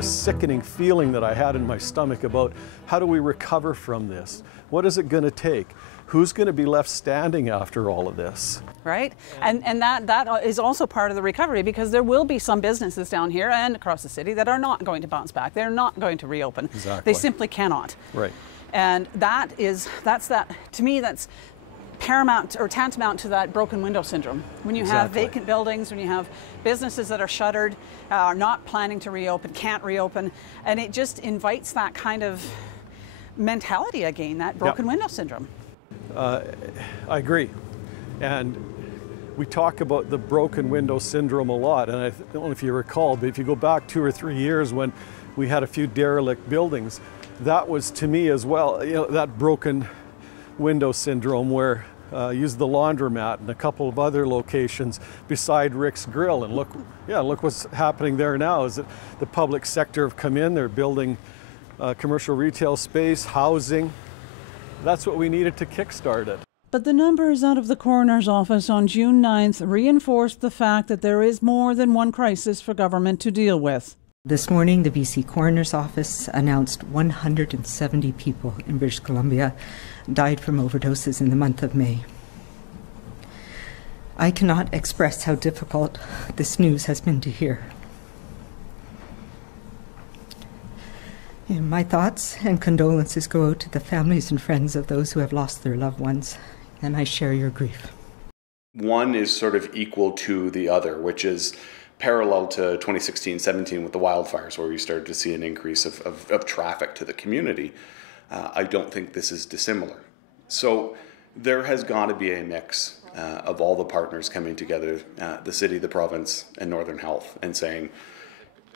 the sickening feeling that I had in my stomach about how do we recover from this? What is it going to take? Who's going to be left standing after all of this? Right? And that is also part of the recovery, because there will be some businesses down here and across the city that are not going to bounce back. They're not going to reopen. Exactly. They simply cannot. Right. And to me, that's paramount or tantamount to that broken window syndrome. When you have vacant buildings, when you have businesses that are shuttered, are not planning to reopen, can't reopen, and it just invites that kind of mentality again, that broken window syndrome. I agree. And we talk about the broken window syndrome a lot, and I don't know if you recall, but if you go back 2 or 3 years when we had a few derelict buildings, that was to me as well, you know, that broken window syndrome where used the laundromat and a couple of other locations beside Rick's Grill, and look what's happening there now is that the public sector have come in, they're building commercial retail space, housing. That's what we needed to kickstart it. But the numbers out of the coroner's office on June 9th reinforced the fact that there is more than one crisis for government to deal with. This morning, the BC Coroner's Office announced 170 people in British Columbia died from overdoses in the month of May. I cannot express how difficult this news has been to hear. My thoughts and condolences go out to the families and friends of those who have lost their loved ones, and I share your grief. One is sort of equal to the other, which is parallel to 2016-17 with the wildfires, where we started to see an increase of traffic to the community. I don't think this is dissimilar. So there has got to be a mix of all the partners coming together, the city, the province, and Northern Health, and saying,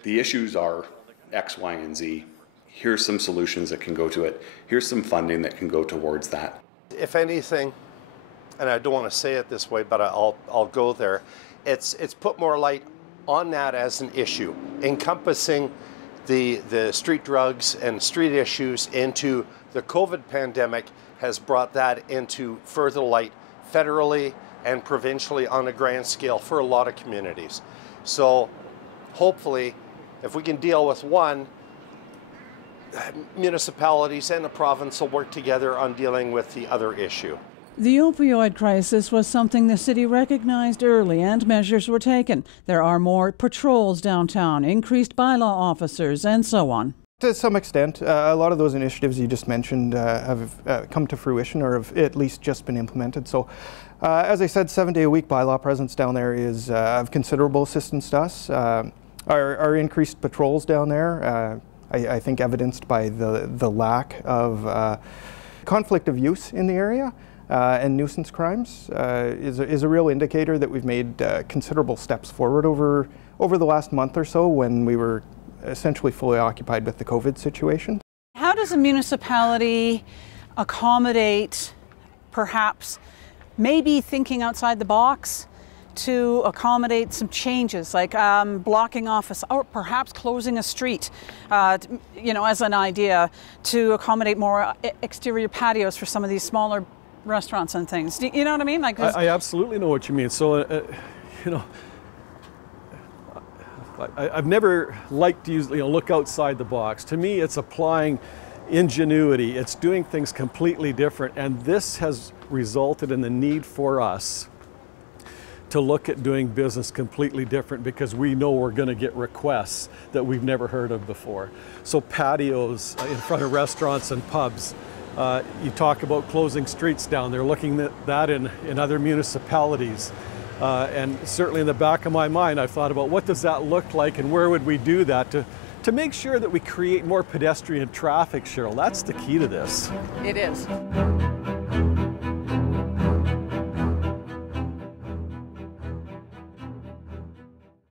the issues are X, Y, and Z. Here's some solutions that can go to it. Here's some funding that can go towards that. If anything, and I don't want to say it this way, but I'll go there, it's put more light on that as an issue, encompassing the street drugs and street issues into the COVID pandemic has brought that into further light federally and provincially on a grand scale for a lot of communities. So hopefully, if we can deal with one, municipalities and the province will work together on dealing with the other issue. The opioid crisis was something the city recognized early, and measures were taken. There are more patrols downtown, increased bylaw officers, and so on. To some extent, a lot of those initiatives you just mentioned have come to fruition, or have at least just been implemented. So, as I said, 7-day-a-week bylaw presence down there is of considerable assistance to us. Our increased patrols down there, I think evidenced by the lack of conflict of use in the area. And nuisance crimes is a real indicator that we've made considerable steps forward over the last month or so, when we were essentially fully occupied with the COVID situation. How does a municipality accommodate, perhaps, maybe thinking outside the box to accommodate some changes, like blocking off, or perhaps closing a street, as an idea to accommodate more exterior patios for some of these smaller restaurants and things? Do you know what I mean? Like, I absolutely know what you mean. So, I've never liked to use, look outside the box. To me, it's applying ingenuity. It's doing things completely different. And this has resulted in the need for us to look at doing business completely different, because we know we're going to get requests that we've never heard of before. So patios in front of restaurants and pubs. You talk about closing streets down there, looking at that in other municipalities. And certainly in the back of my mind, I've thought about what does that look like and where would we do that to make sure that we create more pedestrian traffic, Cheryl. That's the key to this. It is.